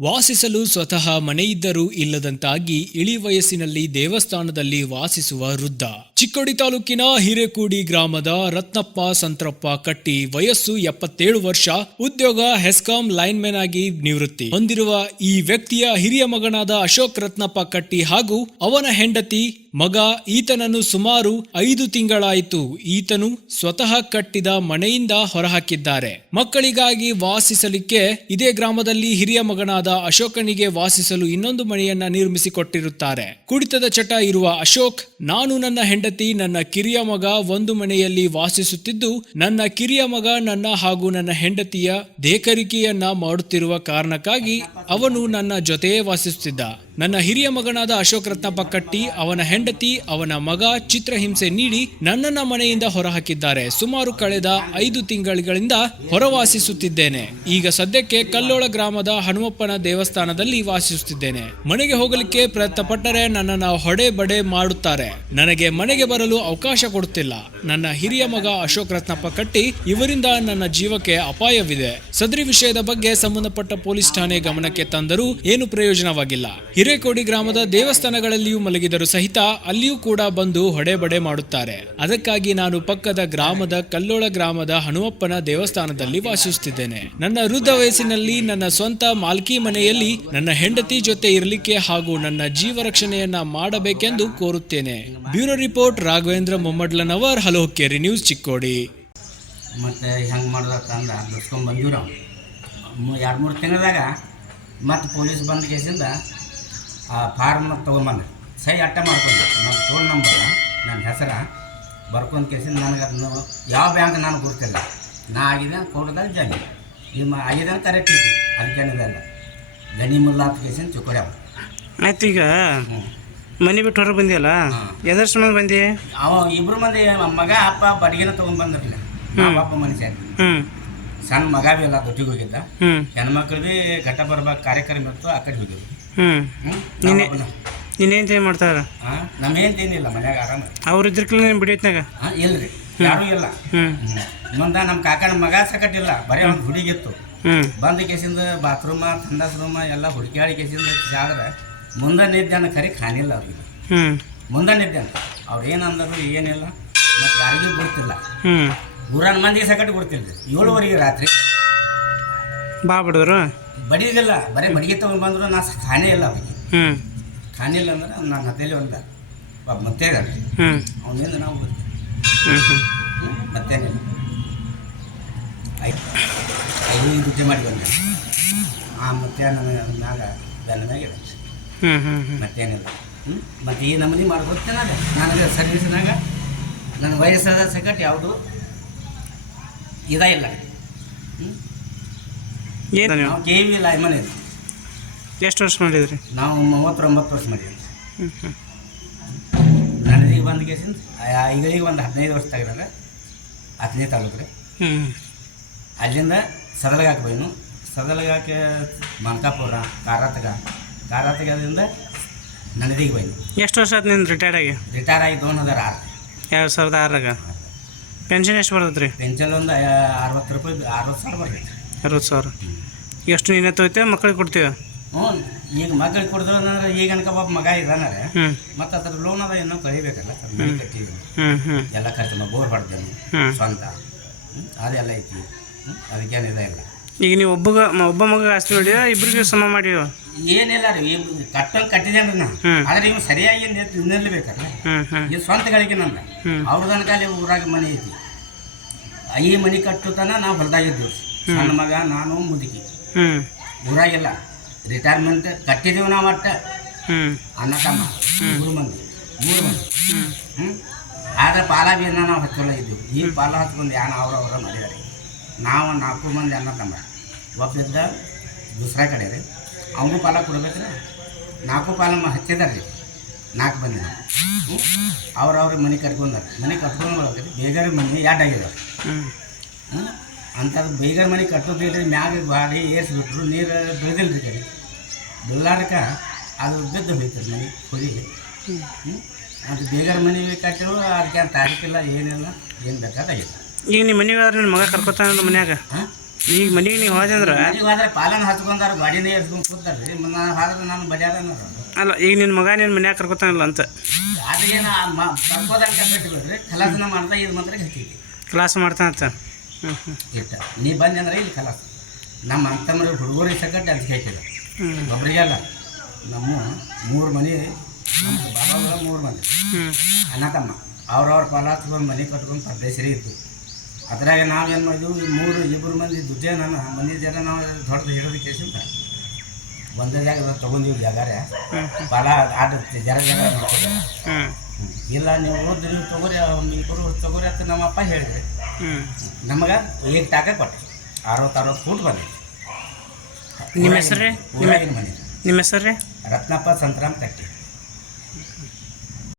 ವಾಸಿಸಲು ಸ್ವತಃ ಮನೆಯಿದ್ದರೂ ಇಲ್ಲದಂತಾಗಿ ಇಳಿ ವಯಸ್ಸಿನಲ್ಲಿ ದೇವಸ್ಥಾನದಲ್ಲಿ ವಾಸಿಸುವ ವೃದ್ಧ. ಚಿಕ್ಕೋಡಿ ತಾಲೂಕಿನ ಹಿರೇಕೂಡಿ ಗ್ರಾಮದ ರತ್ನಪ್ಪ ಸಂತ್ರಪ್ಪ ಕಟ್ಟಿ ವಯಸ್ಸು ಎಪ್ಪತ್ತೇಳು ವರ್ಷ, ಉದ್ಯೋಗ ಹೆಸ್ಕಾಂ ಲೈನ್ಮೆನ್ ಆಗಿ ನಿವೃತ್ತಿ. ಹೊಂದಿರುವ ಈ ವ್ಯಕ್ತಿಯ ಹಿರಿಯ ಮಗನಾದ ಅಶೋಕ್ ರತ್ನಪ್ಪ ಕಟ್ಟಿ ಹಾಗೂ ಅವನ ಹೆಂಡತಿ ಮಗ ಈತನನ್ನು ಸುಮಾರು ಐದು ತಿಂಗಳಾಯಿತು. ಈತನು ಸ್ವತಃ ಕಟ್ಟಿದ ಮನೆಯಿಂದ ಹೊರಹಾಕಿದ್ದಾರೆ. ಮಕ್ಕಳಿಗಾಗಿ ವಾಸಿಸಲಿಕ್ಕೆ ಇದೇ ಗ್ರಾಮದಲ್ಲಿ ಹಿರಿಯ ಮಗನಾದ ಅಶೋಕನಿಗೆ ವಾಸಿಸಲು ಇನ್ನೊಂದು ಮನೆಯನ್ನ ನಿರ್ಮಿಸಿಕೊಟ್ಟಿರುತ್ತಾರೆ. ಕುಡಿತದ ಚಟ ಇರುವ ಅಶೋಕ್, ನಾನು ನನ್ನ ಹೆಂಡತಿ, ನನ್ನ ಕಿರಿಯ ಮಗ ಒಂದು ಮನೆಯಲ್ಲಿ ವಾಸಿಸುತ್ತಿದ್ದು, ನನ್ನ ಕಿರಿಯ ಮಗ ನನ್ನ ಹಾಗೂ ನನ್ನ ಹೆಂಡತಿಯ ದೇಕರಿಕೆಯನ್ನ ಮಾಡುತ್ತಿರುವ ಕಾರಣಕ್ಕಾಗಿ ಅವನು ನನ್ನ ಜೊತೆಯೇ ವಾಸಿಸುತ್ತಿದ್ದ. ನನ್ನ ಹಿರಿಯ ಮಗನಾದ ಅಶೋಕ್ ರತ್ನಪ್ಪ ಕಟ್ಟಿ, ಅವನ ಹೆಂಡತಿ, ಅವನ ಮಗ ಚಿತ್ರಹಿಂಸೆ ನೀಡಿ ನನ್ನನ್ನ ಮನೆಯಿಂದ ಹೊರಹಾಕಿದ್ದಾರೆ. ಸುಮಾರು ಕಳೆದ ಐದು ತಿಂಗಳಿಂದ ಹೊರವಾಸಿಸುತ್ತಿದ್ದೇನೆ. ಈಗ ಸದ್ಯಕ್ಕೆ ಕಲ್ಲೋಳ ಗ್ರಾಮದ ಹನುಮಪ್ಪನ ದೇವಸ್ಥಾನದಲ್ಲಿ ವಾಸಿಸುತ್ತಿದ್ದೇನೆ. ಮನೆಗೆ ಹೋಗಲಿಕ್ಕೆ ಪ್ರಯತ್ನ ಪಟ್ಟರೆ ನನ್ನನ್ನ ಹೊಡೆ ಬಡೆ ಮಾಡುತ್ತಾರೆ. ನನಗೆ ಮನೆಗೆ ಬರಲು ಅವಕಾಶ ಕೊಡುತ್ತಿಲ್ಲ. ನನ್ನ ಹಿರಿಯ ಮಗ ಅಶೋಕ್ ರತ್ನಪ್ಪ ಕಟ್ಟಿ ಇವರಿಂದ ನನ್ನ ಜೀವಕ್ಕೆ ಅಪಾಯವಿದೆ. ಸದರಿ ವಿಷಯದ ಬಗ್ಗೆ ಸಂಬಂಧಪಟ್ಟ ಪೊಲೀಸ್ ಠಾಣೆ ಗಮನಕ್ಕೆ ತಂದರೂ ಏನು ಪ್ರಯೋಜನವಾಗಿಲ್ಲ. ಹಿರೇಕೋಡಿ ಗ್ರಾಮದ ದೇವಸ್ಥಾನಗಳಲ್ಲಿಯೂ ಮಲಗಿದರು ಸಹಿತ ಅಲ್ಲಿಯೂ ಕೂಡ ಬಂದು ಹೊಡೆಬಡೆ ಮಾಡುತ್ತಾರೆ. ಅದಕ್ಕಾಗಿ ನಾನು ಪಕ್ಕದ ಗ್ರಾಮದ ಕಲ್ಲೋಳ ಗ್ರಾಮದ ಹನುಮಪ್ಪನ ದೇವಸ್ಥಾನದಲ್ಲಿ ವಾಸಿಸುತ್ತಿದ್ದೇನೆ. ನನ್ನ ವೃದ್ಧ ವಯಸ್ಸಿನಲ್ಲಿ ನನ್ನ ಸ್ವಂತ ಮಾಲ್ಕಿ ಮನೆಯಲ್ಲಿ ನನ್ನ ಹೆಂಡತಿ ಜೊತೆ ಇರಲಿಕ್ಕೆ ಹಾಗೂ ನನ್ನ ಜೀವ ರಕ್ಷಣೆಯನ್ನ ಮಾಡಬೇಕೆಂದು ಕೋರುತ್ತೇನೆ. ಬ್ಯೂರೋ ರಿಪೋರ್ಟ್ ರಾಘವೇಂದ್ರ ಮೊಮ್ಮಡ್ಲನವರ್ ಹಲೋಕೇರಿ ನ್ಯೂಸ್ ಚಿಕ್ಕೋಡಿ. ಮತ್ತೆ ಹೆಂಗೆ ಮಾಡೋದತ್ತ ಅಂದ, ದುಡ್ಸ್ಕೊಂಡ್ ಬಂದೀವಿ ನಾವು ಎರಡು ಮೂರು ತಿಂಗಳದಾಗ ಮತ್ತು ಪೊಲೀಸ್ ಬಂದ ಕೇಸಿಂದ ಆ ಫಾರ್ಮ್ನ ತೊಗೊಂಬಂದೆ. ಸಹಿ ಅಟ್ಟ ಮಾಡ್ಕೊಂಡೆ. ನನ್ನ ಫೋನ್ ನಂಬರ್ ನನ್ನ ಹೆಸರ ಬರ್ಕೊಂಡು ಕೇಸಿನ ನನಗೆ ಅದನ್ನು ಯಾವ ಬ್ಯಾಂಕ್ ನಾನು ಗೊತ್ತಿಲ್ಲ. ನಾ ಆಗಿದೆ ಕೋಟದಾಗ ಜಮೀನು ನಿಮ್ಮ ಆಗಿದೆ ಕರೆಕ್ಟ್ ಐತಿ. ಅದಕ್ಕೇನಿದೆಲ್ಲ ಗನಿ ಗಣಿ ಅಂತ ಕೇಸಿಂದ ಚುಕ್ಕೊಡ್ಯಾವ ಆಯ್ತು ಈಗ? ಮನೆ ಬಿಟ್ಟು ಹೊರಗೆ ಬಂದಿಯಲ್ಲ? ಎದರ್ ಸಂಬಂಧ ಬಂದಿ? ಅವ ಇಬ್ರು ಮಂದಿ ಮಗ ಅಪ್ಪ ಬಡಿಗೆನ ತೊಗೊಂಬಂದಿರಲಿಲ್ಲ ಪಾಪ ಅಪ್ಪ ಮನುಷ್ಯ ಸಣ್ಣ ಮಗ ಬಿ ಅಲ್ಲ ದೊಡ್ಡಿಗೆ ಹೋಗಿದ್ದ. ಹೆಣ್ಮಕ್ಳು ಭೀ ಘಟ ಬರ್ಬೇಕು ಕಾರ್ಯಕ್ರಮ ಇತ್ತು ಆ ಕಡೆ ಹೋಗಿದ್ವಿ. ಹ್ಞೂ ಹ್ಞೂ ನಿನ್ನೆ ನೀನೇನು ಏನು ಮಾಡ್ತಾರ ಹಾಂ ಇಲ್ಲ ಮನ್ಯಾಗ ಆರಾಮ. ಅವ್ರು ಇದ್ರಕ್ಕಿಲ್ಲ ನೀನು ಬಿಡಿಯತ್ನಾಗ ಇಲ್ರಿ. ಯಾರೂ ಇಲ್ಲ. ಹ್ಞೂ ಮುಂದೆ ನಮ್ಮ ಕಾಕನ ಮಗ ಸಕಟ್ಟಿಲ್ಲ ಬರೀ ಒಂದು ಹುಡುಗಿತ್ತು ಹ್ಞೂ ಬಂದ ಕೇಸಿಂದ ಬಾತ್ರೂಮ ಸಂಡಾಸ್ ರೂಮ ಎಲ್ಲ ಹುಡುಕ್ಯಾಡಿ ಕೇಸಿಂದ ಆದ್ರೆ ಮುಂದೆ ನಿದ್ದಾನ ಕರಿ ಖಾನಿಲ್ಲ ಅವ್ರಿಗೆ. ಹ್ಞೂ ಮುಂದೆ ನಿದ್ದಾನ ಅವ್ರು ಏನು ಅಂದರು ಏನಿಲ್ಲ ಮತ್ತು ಯಾರಿಗೂ ಗೊತ್ತಿಲ್ಲ. ಹ್ಞೂ ಊರನ್ ಮಂದಿಗೆ ಸಕಟ್ ಗೊತ್ತಿಲ್ಲ ಏಳುವರೆಗೆ ರಾತ್ರಿ. ಬಾ ಬಿಡಿದ್ರು ಬಡಿದಿಲ್ಲ ಬರೀ ಬಡಿಗೆ ತಗೊಂಡು ಬಂದ್ರು ನಾ ಖಾನೇ ಇಲ್ಲ ಅವ್ರಿಗೆ ಹ್ಞೂ ಖಾನೆ ಇಲ್ಲ ಅಂದ್ರೆ ನನ್ನ ಹತ್ತೇಲಿ ಒಂದ. ಮತ್ತೆ ಹ್ಞೂ ಅವನಿಂದ ನಾವು ಬರ್ತೀವಿ. ಹ್ಞೂ ಹ್ಞೂ ಹ್ಮ್? ಮತ್ತೇನಿಲ್ಲ ಐದು ಐದು ದುಡ್ಡು ಮಾಡಿ ಬಂದೆ. ಆ ಮತ್ತೆ ನನಗೆ ಮ್ಯಾಗ ಬೆಲ್ಲ ಮ್ಯಾಗ ಹ್ಞೂ ಹ್ಞೂ ಹ್ಞೂ ಮತ್ತೇನಿಲ್ಲ ಹ್ಞೂ ಮತ್ತೆ ಈ ನಮೂನಿ ಮಾಡ್ಕೊಡ್ತೇನೆ ಅದೇ ನನಗೆ ಸರ್ವಿಸ್ನಾಗ ನನ್ನ ವಯಸ್ಸಾದ ಸೆಕೆಟ್ ಯಾವುದು? ಇದ ಇಲ್ಲ. ಹ್ಞೂ ಏನು? ನೀವು ನಾವು ಕೆ ವಿ ಮನೆ ಎಷ್ಟು ವರ್ಷ ಮಾಡಿದ್ರಿ? ನಾವು ಮೂವತ್ತೊಂಬತ್ತು ವರ್ಷ ಮಾಡಿದ್ವಿ. ಹ್ಞೂ ಹ್ಞೂ ನನಗೆ ಬಂದ ಕೇಸಿಂದ ಈಗಳಿಗೆ ಒಂದು ಹದಿನೈದು ವರ್ಷ ತೆಗೆದಾಗ ಹತ್ತನೇ ತಾಲೂಕು ರೀ. ಹ್ಞೂ ಅಲ್ಲಿಂದ ಸದಲಗಾಕ ಬೈನು ಸದಲಗಾಕೆ ಮನ್ಕಾಪುರ ಕಾರಾತಗ. ಕಾರಾತಗದಿಂದ ನನದಿಗೆ ಬೈನು ಎಷ್ಟು ವರ್ಷ ಆಯ್ತು ನಿಂದು ರಿಟೈರ್ಡ್ ಆಗಿ? ರಿಟೈರ್ ಆಗಿ ದೋನ್ ಹಜಾರ್ ಆರು ಎರಡು ಸಾವಿರದ ಆರಾಗ ಪೆನ್ಷನ್ ಎಷ್ಟು ಬರ್ತೈತೆ ರೀ ಪೆನ್ಷನ್ ಒಂದು ಅರವತ್ತು ರೂಪಾಯಿ ಅರವತ್ತು ಸಾವಿರ ಬರ್ತೈತೆ ಅರವತ್ತು ಸಾವಿರ. ಎಷ್ಟು ನೀನೇ ತೊಯ್ತೇವೆ ಮಕ್ಕಳಿಗೆ ಕೊಡ್ತೀವಿ ಹ್ಞೂ ಈಗ ಮಗಳಿಗೆ ಕೊಡಿದ್ರು ಅಂದ್ರೆ ಈಗ ಅನ್ಕ ಒಬ್ಬ ಮಗ ಇದ್ದಾನೆ ಹ್ಞೂ ಮತ್ತು ಅದ್ರ ಲೋನ್ ಅದ ಇನ್ನೂ ಕಳಿಬೇಕಲ್ಲ ಮನೆ ಹ್ಞೂ ಎಲ್ಲ ಖರ್ಚು ಬೋರ್ ಹೊಡೆದೇನು. ಸ್ವಂತ? ಅದೆಲ್ಲ ಐತಿ. ಅದಕ್ಕೇನು ಅದಕ್ಕೇನಿದೆ ಇಲ್ಲ. ಈಗ ನೀವು ಒಬ್ಬಗ ಒಬ್ಬ ಮಗ ಆಸ್ತಿ ಹೊಡಿಯೋ ಇಬ್ಬರಿಗೆ ಸಮ ಮಾಡಿವ ಏನಿಲ್ಲ ರೀ ಕಟ್ಟಂಗೆ ಕಟ್ಟಿದೇನ್ರಿ ನಾ. ಆದ್ರೆ ಇವ್ ಸರಿಯಾಗಿ ನಿಲ್ಲಬೇಕಲ್ಲ ಇದು ಸ್ವಂತ ಗಳಿಗೆ ನಂದ ಹ್ಮ್. ಅವ್ರ ತನಕ ಊರಾಗ ಮನೆ ಐತಿ. ಈ ಮನೆ ಕಟ್ಟುತನ ನಾವು ಹೊಲ್ದಾಗಿದ್ವಿ ಸಣ್ಣ ಮಗ ನಾನು ಮುದುಕಿ. ಹ್ಞೂ ಊರಾಗಿಲ್ಲ ರಿಟೈರ್ಮೆಂಟ್ ಕಟ್ಟಿದೀವಿ ನಾವು ಅಟ್ಟ. ಅನ್ನ ತಮ್ಮ ಮೂರು ಮಂದಿ. ಮೂರು ಮಂದಿ. ಹ್ಞೂ ಆದ್ರೆ ಪಾಲ ಬೀನ ನಾವು ಹಚ್ಚಲ್ಲ ಇದ್ದೀವಿ ಈ ಪಾಲ ಹಚ್ಕೊಂಡು ಯಾನ ಅವ್ರ ಅವರ ಮಾಡಿದಾರೆ ನಾವು ನಾಲ್ಕು ಮಂದಿ ಅನ್ನ ತಮ್ಮ. ಒಬ್ಬಿದ್ದ ದೂಸರ ಕಡೆ ರೀ. ಅವನು ಪಾಲ ಕೊಡ್ಬೇಕ್ರಿ. ನಾಲ್ಕು ಪಾಲ ಹಚ್ಚಿದಾರೆ ರೀ. ನಾಲ್ಕು ಮಂದಿ ನಾವು. ಅವ್ರವ್ರ ಮನೆ ಕಟ್ಕೊಂಡಾರೆ ಮನೆ ಕಟ್ಕೊಂಡು ಬೇಗ ಮನೆ ಹ್ಞೂ ಹ್ಞೂ ಅಂಥದ್ದು ಬೈಗರ್ ಮನೆ ಕಟ್ಟೋದಿಲ್ಲ ರೀ ಮ್ಯಾಗ ಗಾಡಿ ಏರ್ಸ್ಬಿಟ್ರು ನೀರು ಬೀಳ್ದಿಲ್ಲ ರೀ ಕಡೆ ಬೀಳಾರ್ಕ ಅದು ಬಿದ್ದು ಹೋಯ್ತದೆ ಮನೆ ಹೊಲಿ ಹ್ಞೂ ಅದು ಬೇಗರ ಮನೆ ಕಟ್ಟಿರು ಅದಕ್ಕೆ ಅಂತ ತಾರೀಕಿಲ್ಲ ಏನಿಲ್ಲ ಏನು ಇಲ್ಲ ಈಗ ನಿಮ್ಮ ಮನೆಗೆ ಆದ್ರೆ ನಿನ್ನ ಮಗ ಕರ್ಕೊತಾನ ಮನ್ಯಾಗ? ಹಾಂ? ಈಗ ಮನೆಗೆ ನೀವು ಹೋದೆ ಅಂದ್ರೆ ಮನೆಗೆ ಹೋದ್ರೆ ಪಾಲನ ಹಚ್ಕೊಂಡಾರ ಗಾಡಿನೇ ಕುಂತಾರ ರೀ ನಾನು ಹೋದ್ರೆ ನಾನು ಬಜಾರ ಅಲ್ಲ ಈಗ ನಿನ್ನ ಮಗ ನಿನ್ನ ಮನ್ಯಾಗ ಕರ್ಕೊತಾನಲ್ಲ ಅಂತ? ಅದೇನು ಕರ್ಕೋದಂಗೆ ಕಟ್ಟಿಬಿಡ್ರಿ. ಕಲಾಸನ ಮಾಡ್ತಾ ಇದು ಮಾತ್ರ ಹಚ್ಚೈತಿ ಕ್ಲಾಸ್ ಮಾಡ್ತಾನಂತ? ಇಟ್ಟ. ನೀ ಬಂದೆ ಅಂದ್ರೆ ಇಲ್ಲಿ ಕಲಾಸ. ನಮ್ಮ ಅಂತಮ್ಮರ ಹುಡುಗರಿಗೆ ಸಕಟ್ ಅಂಜಿಕೆ ಕೇಳ್ತಿದ್ದ ಒಬ್ರಿಗೆಲ್ಲ ನಮ್ಮ ಮೂರು ಮನೆ ನಮ್ಮ ಬಾಬಾಗಳ ಮೂರು ಮನೆ. ಹ್ಞೂ ಅಣ್ಣ ತಮ್ಮ ಅವ್ರವ್ರ ಪಾಲ ಹಚ್ಕೊಂಡು ಮನೆ ಕಟ್ಕೊಂಡು ಪರ್ದೇಶರಿ ಇತ್ತು ಅದ್ರಾಗ ನಾವೇನು ಮಾಡಿದ್ವಿ ಮೂರು ಇಬ್ಬರು ಮಂದಿ ದುಡ್ಡೇ ನನ್ನ ಮನೆ ಜನ ನಾವು ದೊಡ್ಡದು ಹಿಡಿದು ಕೇಸಿಂದ. ಒಂದೇ ಜಾಗ ತೊಗೊಂಡಿವಿ ಜಾಗಾರೆ ಪಾಲ ಆಡುತ್ತೆ ಜರ ಹ್ಞೂ ಇಲ್ಲ ನೀವು ಓದಿ ನೀವು ತಗೋರಿ ಒಂದು ಇಬ್ಬರು ತೊಗೊರಿ ಅಂತ ನಮ್ಮಪ್ಪ ಹೇಳಿದೆ ನಮಗೆ ಈಗ ಟಾಕ ಕೊಟ್ಟೆ ಅರವತ್ತು ಅರವತ್ತು ಫೂಟ್ ಬಂದಿದೆ ನಿಮ್ಮ ಹೆಸರು ನಿಮ್ಮ ಹೆಸರು ರೀ? ರತ್ನಪ್ಪ ಸಂತರಾಮ್ ಕಟ್ಟಿ.